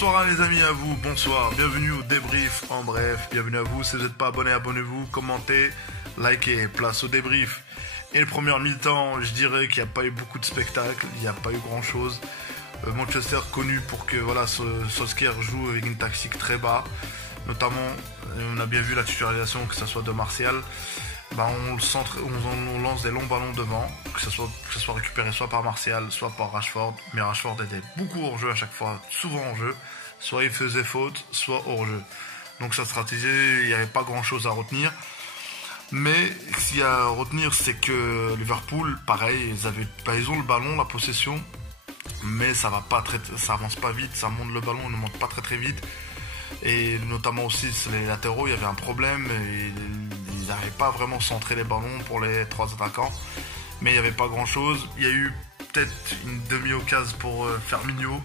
Bonsoir les amis, à vous, bonsoir, bienvenue au débrief, en bref, bienvenue à vous, si vous n'êtes pas abonné, abonnez-vous, commentez, likez, place au débrief. Et le premier mi-temps, je dirais qu'il n'y a pas eu beaucoup de spectacles, il n'y a pas eu grand chose. Manchester connu pour que voilà, Solskjaer joue avec une tactique très bas, notamment on a bien vu la titularisation, que ce soit de Martial. On lance des longs ballons devant, que ce soit récupéré soit par Martial, soit par Rashford. Mais Rashford était beaucoup hors jeu à chaque fois, souvent hors jeu. Soit il faisait faute, soit hors jeu. Donc sa stratégie, il n'y avait pas grand chose à retenir. Mais ce qu'il y a à retenir, c'est que Liverpool, pareil, ils ont le ballon, la possession, mais ça avance pas vite, ça monte le ballon, ne monte pas très vite. Et notamment aussi les latéraux, il y avait un problème. Ils n'arrivaient pas vraiment à centrer les ballons pour les trois attaquants. Mais il n'y avait pas grand chose. Il y a eu peut-être une demi-occasion pour Firmino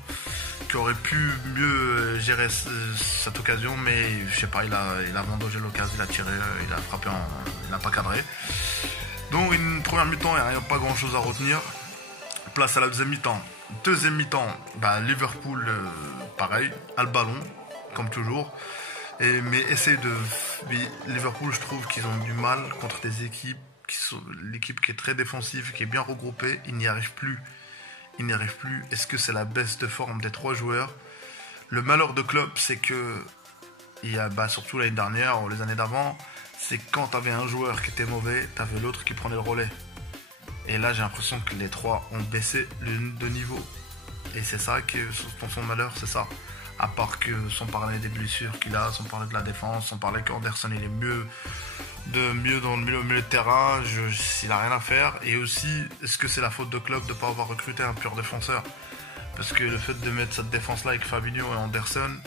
qui aurait pu mieux gérer cette occasion. Mais je sais pas, il a vendogé l'occasion, il a tiré, il a frappé, il n'a pas cadré. Donc une première mi-temps, il n'y a pas grand chose à retenir. Place à la deuxième mi-temps. Deuxième mi-temps, Liverpool, pareil, a le ballon, comme toujours. Mais Liverpool, je trouve qu'ils ont du mal contre des équipes l'équipe qui est très défensive, qui est bien regroupée. Ils n'y arrivent plus. Est-ce que c'est la baisse de forme des trois joueurs? Le malheur de Klopp, c'est que surtout l'année dernière ou les années d'avant, c'est quand tu avais un joueur qui était mauvais, tu avais l'autre qui prenait le relais. Et là, j'ai l'impression que les trois ont baissé de niveau. Et c'est ça qui est son malheur, c'est ça. À part que, sans parler des blessures qu'il a, sans parler de la défense, sans parler qu'Anderson il est mieux dans le milieu de terrain, il n'a rien à faire. Et aussi, est-ce que c'est la faute de Klopp de ne pas avoir recruté un pur défenseur? Parce que le fait de mettre cette défense-là avec Fabinho et Anderson,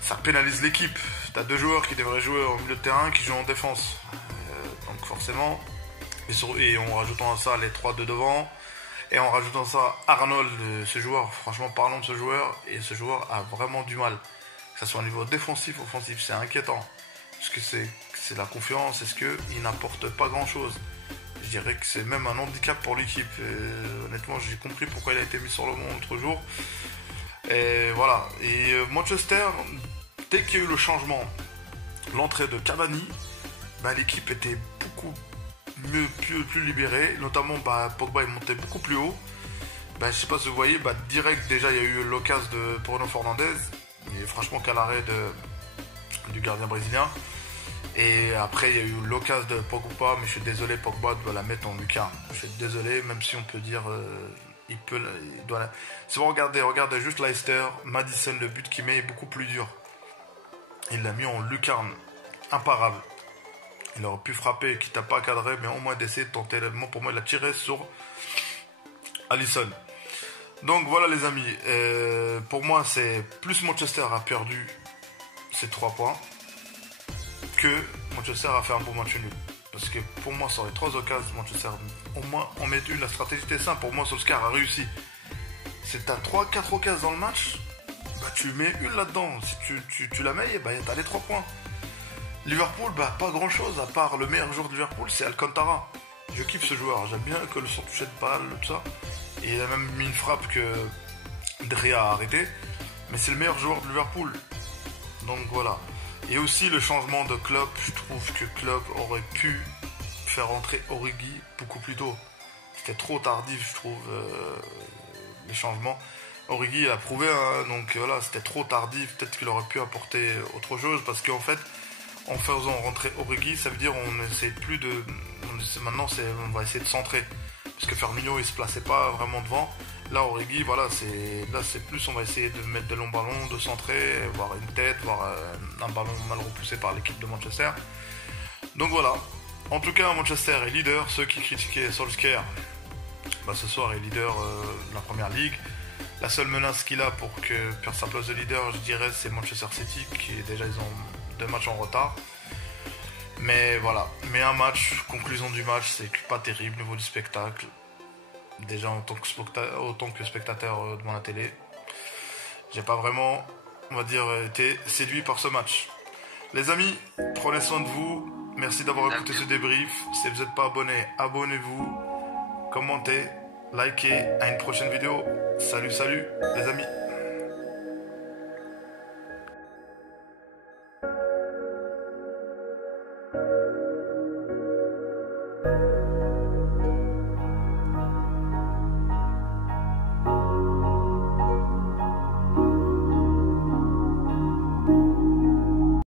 ça pénalise l'équipe. Tu as deux joueurs qui devraient jouer au milieu de terrain qui jouent en défense. Donc forcément, et en rajoutant à ça les trois de devant, et en rajoutant ça, Arnold, ce joueur, franchement parlons de ce joueur, et ce joueur a vraiment du mal. Que ce soit au niveau défensif, offensif, c'est inquiétant. Est-ce que c'est la confiance? Est-ce qu'il n'apporte pas grand-chose? Je dirais que c'est même un handicap pour l'équipe. Honnêtement, j'ai compris pourquoi il a été mis sur le banc l'autre jour. Et voilà. Et Manchester, dès qu'il y a eu le changement, l'entrée de Cavani, l'équipe était beaucoup mieux, plus libéré, notamment Pogba est monté beaucoup plus haut. Je sais pas si vous voyez, direct déjà il y a eu l'occasion de Bruno Fernandes, et franchement quel arrêt du gardien brésilien. Et après il y a eu l'occasion de Pogba, mais je suis désolé, Pogba doit la mettre en lucarne. Je suis désolé, même si on peut dire il doit. Si vous regardez juste Leicester, Maddison, le but qu'il met est beaucoup plus dur. Il l'a mis en lucarne, imparable. Il aurait pu frapper, quitte à pas cadrer, mais au moins d'essayer de tenter l'élément. Pour moi, il a tiré sur Alisson. Donc voilà les amis. Pour moi, c'est plus Manchester a perdu ces 3 points que Manchester a fait un bon match nul. Parce que pour moi, sur les 3 occasions, Manchester, au moins, on met une. La stratégie était simple. Pour moi, Solskjaer a réussi. C'est à 3-4 occasions dans le match. Tu mets une là-dedans. Si tu la mets, t'as les 3 points. Liverpool, pas grand chose, à part le meilleur joueur de Liverpool, c'est Alcantara. Je kiffe ce joueur, j'aime bien que le son toucher de balle, tout ça. Et il a même mis une frappe que Drea a arrêté. Mais c'est le meilleur joueur de Liverpool. Donc voilà. Et aussi le changement de Klopp, je trouve que Klopp aurait pu faire entrer Origi beaucoup plus tôt. C'était trop tardif, je trouve, les changements. Origi a prouvé, donc voilà, c'était trop tardif. Peut-être qu'il aurait pu apporter autre chose, parce qu'en fait, en faisant rentrer Origi, ça veut dire on essaie plus de. Maintenant, on va essayer de centrer. Parce que Firmino, il se plaçait pas vraiment devant. Là, Origi, voilà, c'est plus, on va essayer de mettre de longs ballons, de centrer, voir une tête, voir un ballon mal repoussé par l'équipe de Manchester. Donc voilà. En tout cas, Manchester est leader. Ceux qui critiquaient Solskjaer, ce soir est leader de la première ligue. La seule menace qu'il a pour perdre sa place de leader, je dirais, c'est Manchester City, qui déjà ils ont 2 matchs en retard. Mais voilà, mais un match, conclusion du match, c'est pas terrible au niveau du spectacle. Déjà en tant que spectateur devant la télé, j'ai pas vraiment, on va dire, été séduit par ce match. Les amis, prenez soin de vous. Merci d'avoir écouté ce débrief. Si vous n'êtes pas abonné, abonnez-vous, commentez, likez. À une prochaine vidéo. Salut les amis.